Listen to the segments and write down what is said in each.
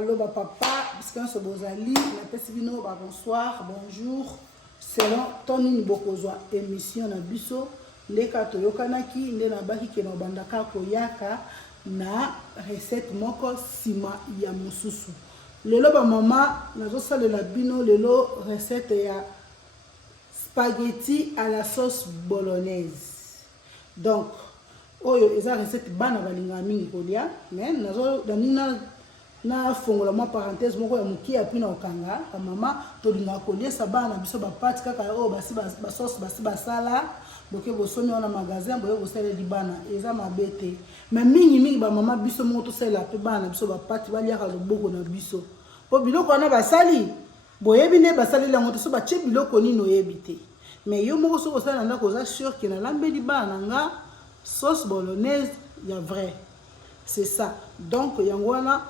Allô, papa, puisqu'on se bozali, la pesibino, bonsoir, bonjour. Selon Tony Bokozwa émission na biso, ndeka toyokanaki nde na baki ke na bandaka koyaka na recette moko sima ya mususu. Lelo ba mama nazosalela bino lelo recette ya spaghetti à la sauce bolognaise. Donc oyo eza recette bana balinga mingi kolia, mais nazo danina na fongola moi parenthèse moko ya muki ya pina okanga ka mama to linga kolia sabana biso ba pati kaka o basi ba sauce basi basala boke bosomi ona magasin boye bosala di bana eza mabete mais mingi ba mama biso moko to sala pe bana biso ba pati balia ka loboko na biso po biloko na basali boyebi ne basali lango to so ba che biloko nino yebite mais yo moko so kosala na ko za sûr que na lambe di bana nga sauce bolognaise ya vrai c'est ça donc yangwana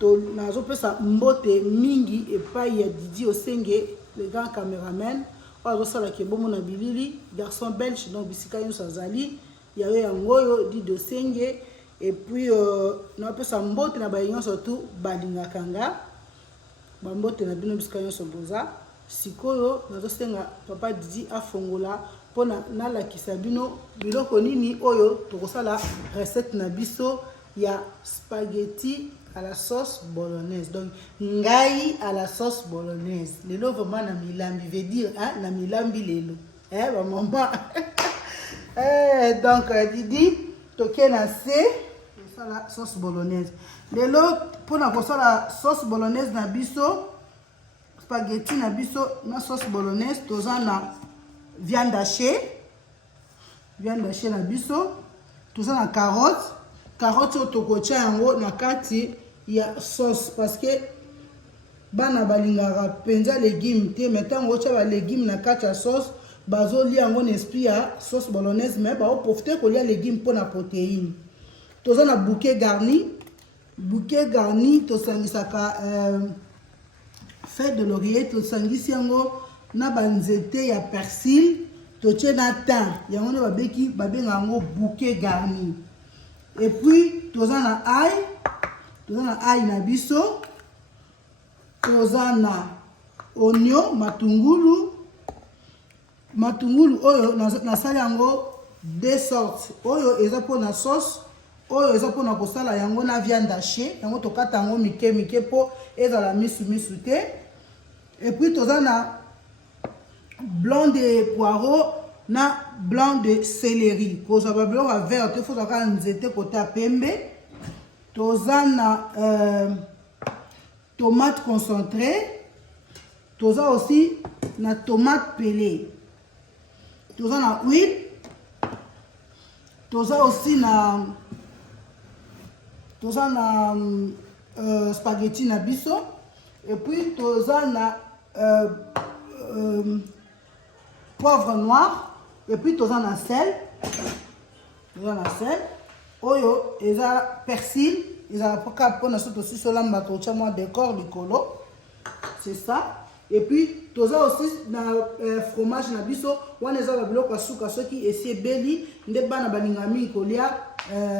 to nazo pesa mbote mingi epai ya Didi Osenge le grand caméraman ozo sala ke bomo na bilili garçon belge donc bisika yo sazali ya yo yangoyo Didi Osenge et puis na pesa mbote na bayon surtout balinga kanga ba mbote na bino bisika yo soboza sikoyo nazo senga papa Didi afongola pona nalakisa bino biloko nini oyo tokosala recette na biso ya spaghetti à la sauce bolognaise. Donc ngai à la sauce bolognaise. Lelo vraiment na milambi veut dire hein na milambi lelo. Ba maman. Donc Didi tokena c'est ça la sauce bolognaise. Lelo pona ko la sauce bolognaise na biso spaghetti na biso na sauce bolognaise tozana viande hachée na biso tozana carotte otokocha yango na kati ya sauce parce que bana balingaka penza légumes te maintenant ocha ba légumes na kati ya sauce bazoli yango na esprit ya sauce bolognaise mais ba profiter ko lia légumes pour na protéine tozana bouquet garni to sangisaka feuille de laurier to sangisi yango na banzete ya persil to tchena thym yango na babenga yango bouquet garni. Et puis tozana ail na biso tozana oignon matungulu oyo na sala yango deux sortes oyo eza po na sauce oyo eza po na kosala yango na viande hachée yango tokata yango mike po ezala misu te. Et puis tozana blanc de poireau na blanc de céleri koza ba blanc à vert te faut ka nzete côté à pembe tozana tomate concentrée toza aussi na tomate pelée tozana huile toza aussi na spaghetti na biso et puis tozana poivre noir et puis tozana sel oyo eza persil eza poka pona soto sisola mbato cha moi décor likolo c'est ça. Et puis toza aussi na fromage na biso wana eza ba biloko suka soki esi beli nde bana balinga mingi kolia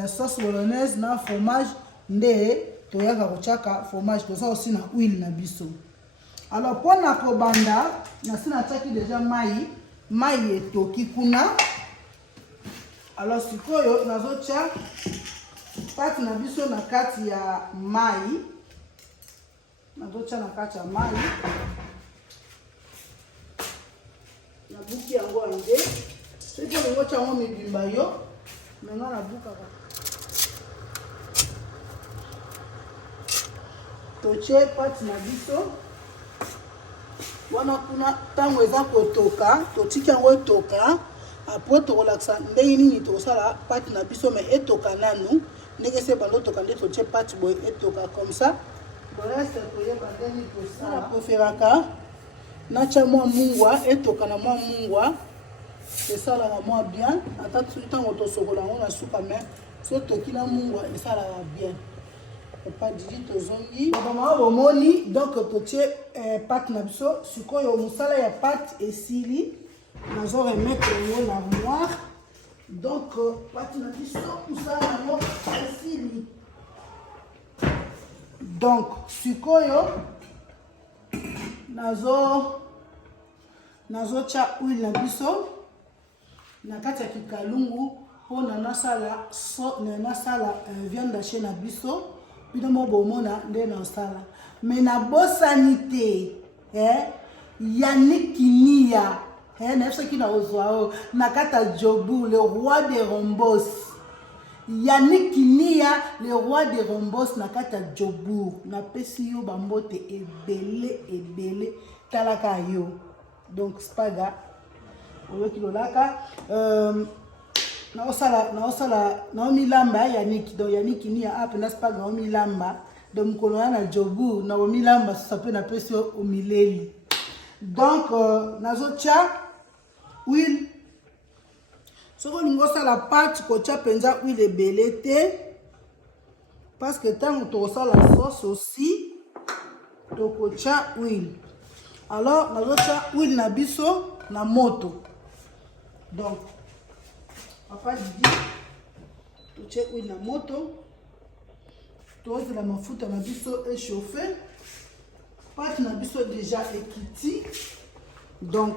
sauce bolognaise na fromage nde toyaka kochaka fromage toza aussi na huile na biso. Alors pona ko banda na sina taki déjà mai etoki kuna. Alors sikoyo nazotia pati na biso na kati ya mai nazotia na kati ya mai na buki yango ande soki yango chango mibimba yo maintenant na buka ka toche pati na biso wana kuna tango eza kotoka totiki yango etoka après tokolakisa ndenge nini tokosala pati na biso mais etoka nanu ndenge se bando toka nde totie pati boye etoka comme ça boreste toyeba ndenge tosala preferaka natia mwa mungwa etoka na mwa mungwa esalaka mwa bien ata ntango tosokola yango na suka mais so toki na mungwa esalaka bien. Pas Didi tozongi bama bomoni donc totie pâte na biso sikoyo musala ya pâte esili nazo remettre yango na l'armoire donc pâte na biso musala yango esili Donc sikoyo nazo tia huile na biso na kati ya kikalungu pona nasala viande hachée na biso bino mo bomona nde na osala mais na bosani te Yannick Kinia na fisa ki na ozwa na kati ya Jobu le roi de Rombos. Yannick Kinia le roi de Rombos na kati ya Jobu na pesi yo bambote ebele talaka yo. Donc spaga oyo kilolaka na osala milamba Yannick, donc Yannick Kinia apena spaga na milamba donc mkolona na Jobu na milamba ça peut na pesi yo omileli. Donc nazotia huile. Soko lingo sala pâte kotia penza huile ebele te parce que tant to sala sauce aussi to kotia huile. Alors nazotia huile na biso na moto. Donc papa dit to tia huile na moto. To la mafuta na biso échauffé. Pâte na biso déjà ekiti. Donc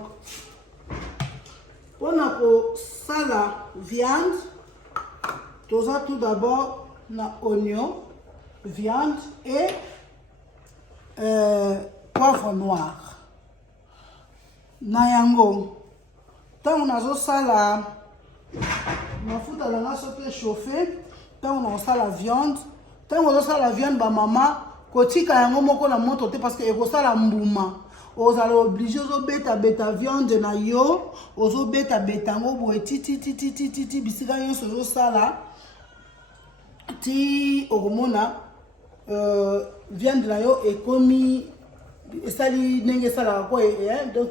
on a pour ça la viande. Tout d'abord na oignon, viande et poivre noir. Na yango tant on a ça la mafuta la na sote chauffé, tant on a ça la viande, tant on a ça la viande ba maman kotika yango moko na moto te parce que ekosala mbuma. Ozala obligé ozobeta viande na yo, ozobeta ngo boye titi bisika nyonso ozosala ti okomona viande na yo ekomi esali ndenge esala quoi donc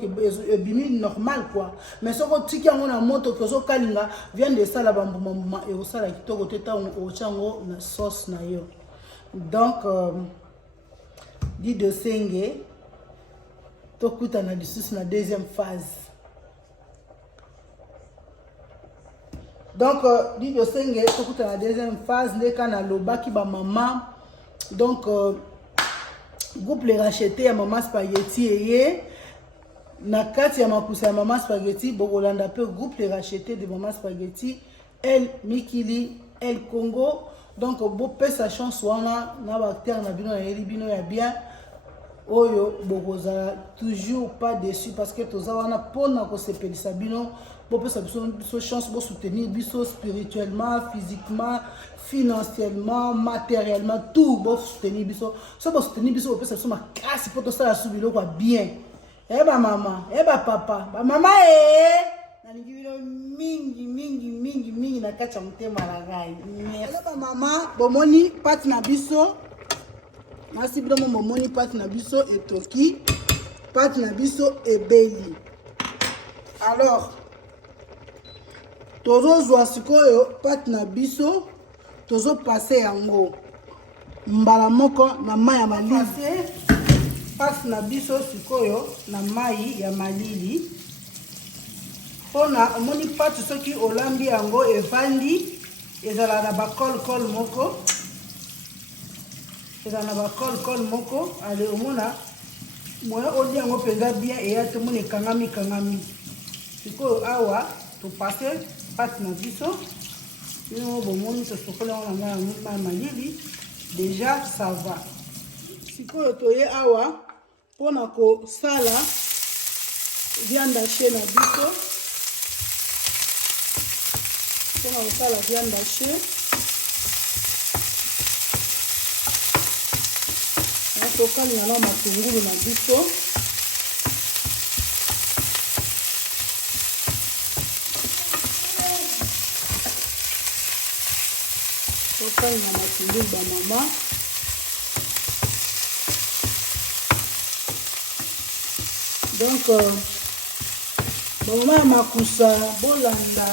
ebimi normal quoi. Mais soko tiki yango na moto kozo kalinga viande esala bambuma ekosala kitoko te tango ochango na sauce na yo. Donc dit de senge tokuta na lisusu na deuxième phase. Donc dit de senge tokuta na deuxième phase ndeka na lobaki ba maman. Donc groupe les racheter ya maman spaghetti eye na kati ya makusa ya maman spaghetti bokolanda pe groupe les racheter de maman spaghetti El Mikili El Congo. Donc bo pesa chance wana na bacteur na bino na yeli bino ya bien oyo bokozala toujours pas déçu parce que toza wana pona ko sepelisa bino bo pesa biso chance bo soutenir biso spirituellement, physiquement, financièrement, matériellement, tout bo soutenir biso. So bo soutenir biso bo pesa biso makasi poto sala subilo kwa bien. Ba mama, ba papa, ba mama nalingi bino mingi na kati ya motema la gai. Merci ba mama, bomoni pati na biso. Merci bino momoni pati na biso etoki, pati na biso ebeli. Alors tozo zwa sikoyo pati na biso tozo passer yango mbala moko na mai ya malili. Pati na biso sikoyo na mai ya malili. Pona omoni pati soki olambi yango evandi ezala na ba kol moko. Ezala na ba kol moko. Ale omona moya odi yango penza bien eya te mona kangami. Sikoyo awa to passer pati na biso. Yo bomoni to sokola na mai malili. Déjà ça va. Sikoyo toye awa pona ko sala viande hachée na biso. Pona ko sala viande hachée. Tokali na matungulu na biso. Tokali na matungulu ba mama. Donc ba mama ya makusa bolanda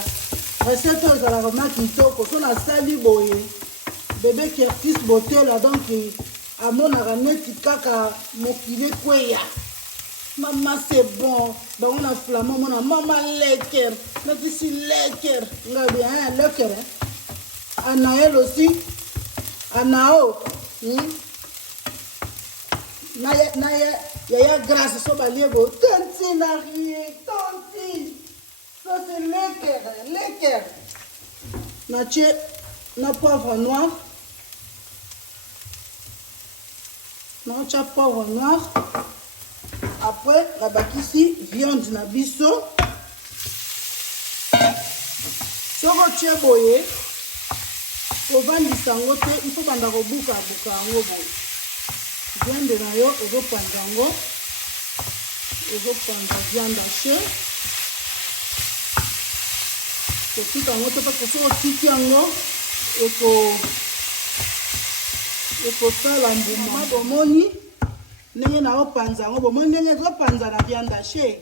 recette ezala vraiment kitoko. So na sali boye bébé Curtis Botela donc amonaka neti kaka mokili kweya. Maman c'est bon. Donc on a flamand mona maman lekker. Neti si lekker. Nga bien lekker Anaël aussi. Anao. yaya grâce so baliebo tanti na rien tanti ça c'est l'équerre na tie na poivre noir na tia poivre noir après la bakisi viande na biso soko tie boye ovandisa yango te il faut banda kobuka yango boye viande na yo ozopanza yango ozopanza viande hache kotika yango te parce que soki otiki yango ekosala mbuma bomoni ndenge na opanza yango bomoni ndenge ezopanza na viande hache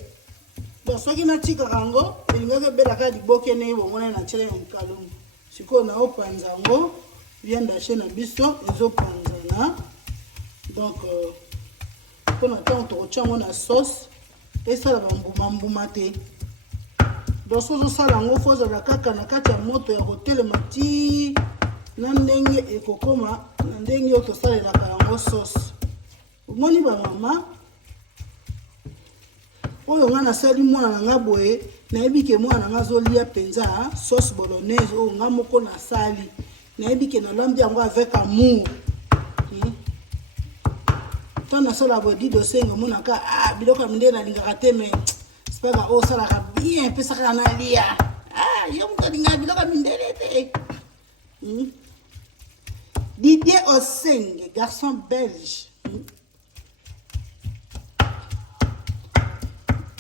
donc soki natikaka yango elingaki ebelaka liboke ndenge bomona na tiele ya mokalongo sikoyo na opanza yango viande hache na biso ezopanzana donc mpona ntango tokotia yango na sauce esala bambuma te donc so ozosala yango fo ozala kaka na kati ya moto ya kotelema ti na ndenge ekokoma na ndenge oyo tosalelaka yango sauce omoni bamama oyo nga nasali mwana na nga boye nayebi ke mwana na nga azolia mpenza sauce bolognaise oyo nga moko nasali nayebi ke nalambi yango avec amour tant nasala boye di dosenga omonaka biloko ya mindele nalingaka te mais sepaka oyo osalaka bien epesaka nalia yo moto alingaka biloko ya mindele te Didier Oseng, garçon belge.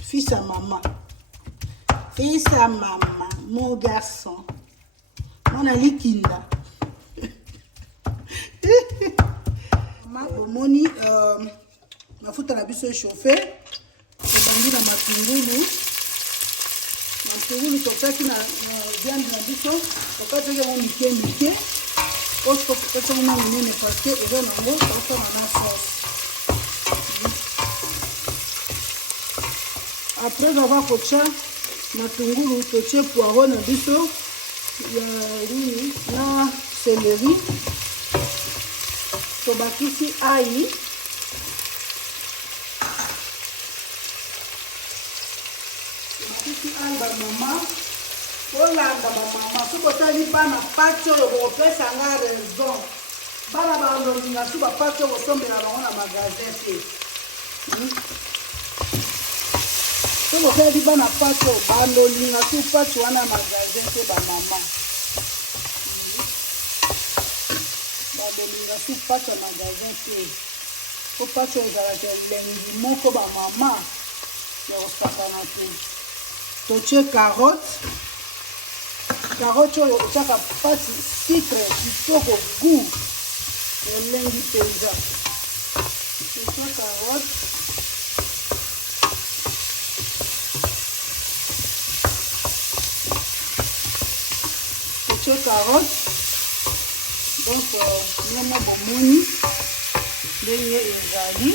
Fils à maman. Fils à maman, mon garçon. Mon ali kinda. Moni, ma foute à la bise chauffée. Je bandis dans ma pingulu. Ma pingulu, tu as qui na viande na bise. Tu as qui mon miké. Parce que c'est un peu parce que ils ont un mot pour faire la sauce. Après avoir coché matungulu, coché poireau na biso, na céleri, tobakisi ail, tobakisi ail ba mama. Olanda bamama soki otali bana pati oyo bokopesa nga raison bana balonginga su bapati oyo kosombela bango na magasin te soki otali bana pati oyo balolinga su pati wana magasin te bamama balolinga su pati ya magasin te po pati oyo ezalaka elengi moko bamama ya kosakana te totie carotte. Carotte oyo otaka pati sucre kitoko goût elengi mpenza totia carotte donc nyama bomoni ndenge ezali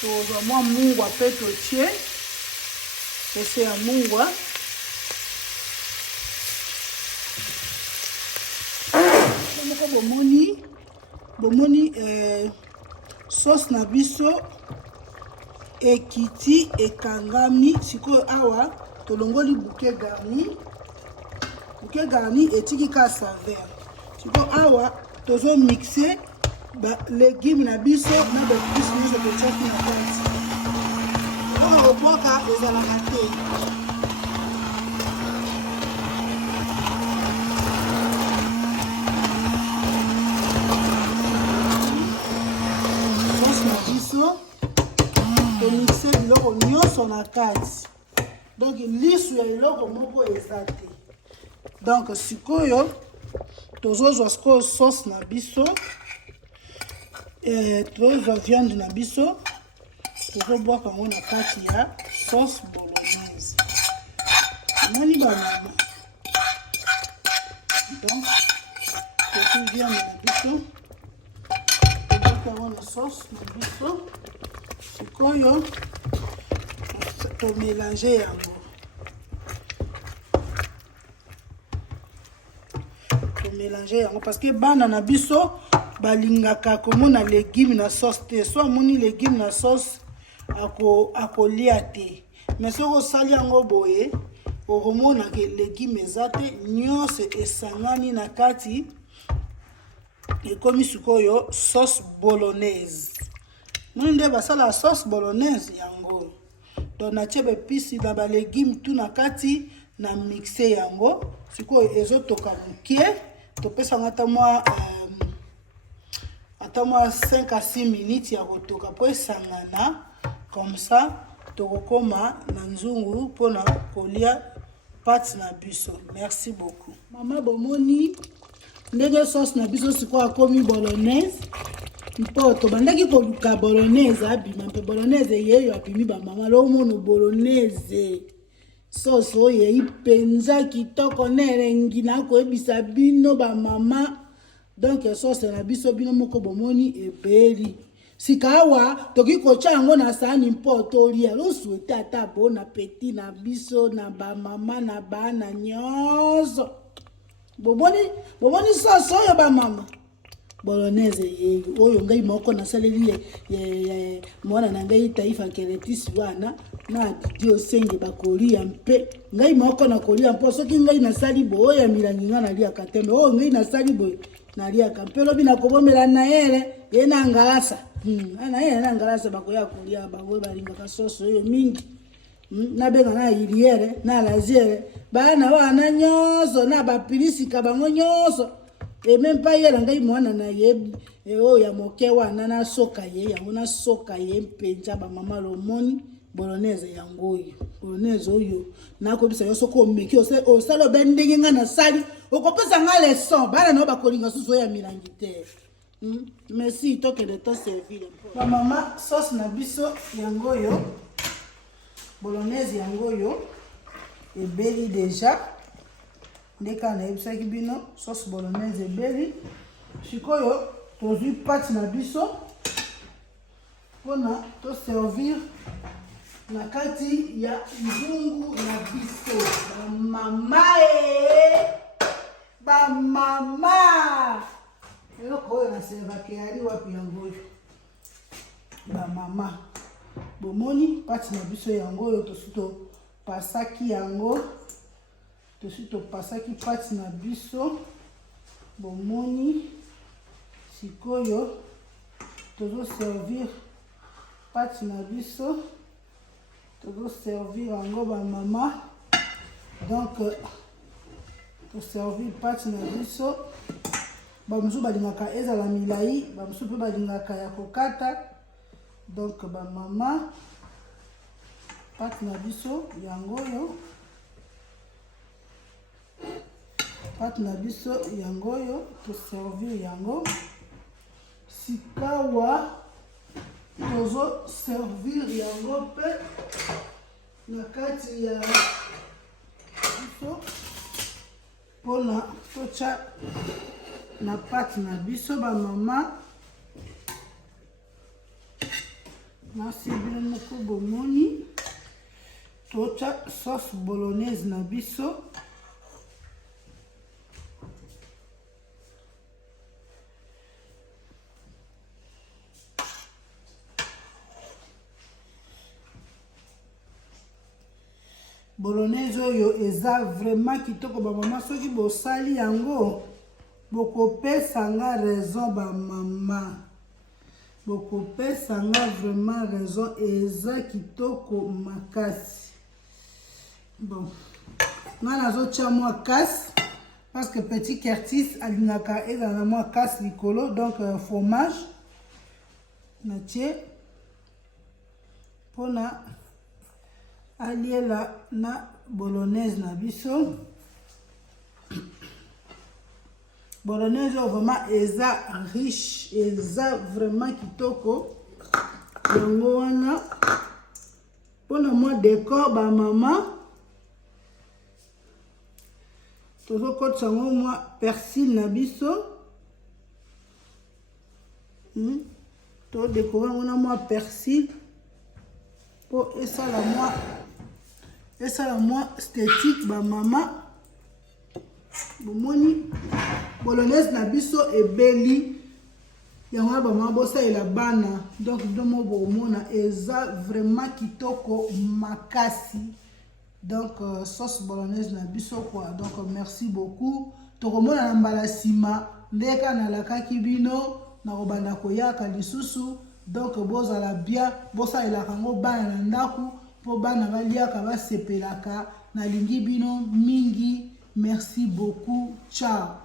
tozwa mwa mungwa mpe totie ese ya mungwa bomoni sauce na biso ekiti ekangami sikoyo awa tolongoli bouquet garni etiki ka saveur sikoyo awa tozo mixe ba légume na biso na baépice nyonso totiaki na kati oyo oboka ezalaka te tomixe biloko nyonso na kati donc lisu ya eloko moko eza te donc sikoyo tozozwa sikoyo sauce na biso tozozwa viande na biso tozobwaka yango na kati ya sauce bolognaise moni bamama donc toki viande na biso tobwaka yango na sauce na biso sikoyo tomélange yango parce que bana na biso balingaka komona légume na sauce te. Soit moni légume na sauce akolia te. Mais soko osali yango boye okomona ke légume eza te, nyonso esangani na kati ekomi sikoyo sauce bolognaise. Moni nde basala sauce bolognaise yango. Donc natie bepisi na balégume tout na kati na mixe yango. Sikoyo ezotoka mokie. Topesa ata mwa 5 à 6 minutes ya kotoka po esangana. Comme ça tokokoma na nzungu pona kolia pâte na biso. Merci beaucoup. Mama bomoni ndenge sauce na biso sikoyo akomi bolognaise. Mpoto bandaki koluka bolognaise abima mpe bolognaise yeyo abimi ba mama lo mono bolognaise sauce oyo ipenza kitoko nerengi na koyebisa bino ba mama. Donc sauce na biso bino moko bomoni ebeli sikawa toki kocha yango na sani mpoto olia lo souhaiter ata bon appétit na biso na ba mama na bana nyonso. Bomoni sauce oyo ba mama bolognaise yeyo oyo ngai moko na saleli mwana na ngai Taifa Keretisi wana na Didi Osenge bakolia mpe ngai moko na kolia mpo soki ngai na sali boyo ya milangi nga na lia katembe oyo ngai na sali boyo na lia kampe lobi na kobomela na yele ye na ngalasa na yele na ngalasa bakoya kolia bawe balinga sauce oyo mingi na benga na iliere na laziere bana wana nyonso na bapilisika bango nyonso. Et même pas hier ngai mwana na ye o ya moke wana na soka ye yango na soka ye mpenza ba mama lomoni bolognaise yango oyo bolognaise oyo na ko bisa yo soko meki o salo bendenge nga na sali o ko pesa nga leçon bana no ba kolinga suso ya milangi te. Merci to que de to servir ba mama sauce na biso yango oyo bolognaise yango oyo ebeli déjà. Ndeka na yebisaki bino sauce bolognaise ebeli sikoyo tozwi pâte na biso pona to servir na kati ya nzungu na biso. Ba mama eloko oyo naservake yali wapi yango oyo ba mama bomoni pâte na biso yango oyo tosuto pasaki yango. Tosi topasaki pâte na biso bomoni sikoyo tozo servir pâte na biso tozo servir yango ba mama. Donc to servir pâte na biso ba musu balingaka ezala milai ba musu pe balingaka ya kokata. Donc ba mama pâte na biso yango yo pâte na biso yango yo to servir yango sikawa tozo servir yango pe na kati ya biso pona tocha na pâte na biso ba mama. Merci bien moko bomoni tocha sauce bolognaise na biso. Bolognaise oyo eza vraiment kitoko ba mama soki bosali yango bokopesa nga raison ba mama bokopesa nga vraiment raison eza kitoko makasi. Bon nga nazotia mwa kasi parce que petit Curtis alingaka eza na mwa kasi likolo. Donc fromage natie pona aliela na bolognaise na biso. Bolognaise vraiment eza riche eza vraiment kitoko yango wana pona mwa décor ba mama tozo kotsa mwa persil na biso to décorer ngona mwa persil po esala mwa esthétique ba mama. Bomoni bolognaise na biso ebeli yango na bamama bosalela bana donc domo bomona eza vraiment kitoko makasi donc sauce bolognaise na biso quoi donc merci beaucoup tokomona na mbala nsima ndeka nalakaki bino na kobanda koyaka lisusu donc bozala bien bosalelaka yango bana na ndaku mpo bana baliaka basepelaka nalingi bino mingi merci beaucoup ciao.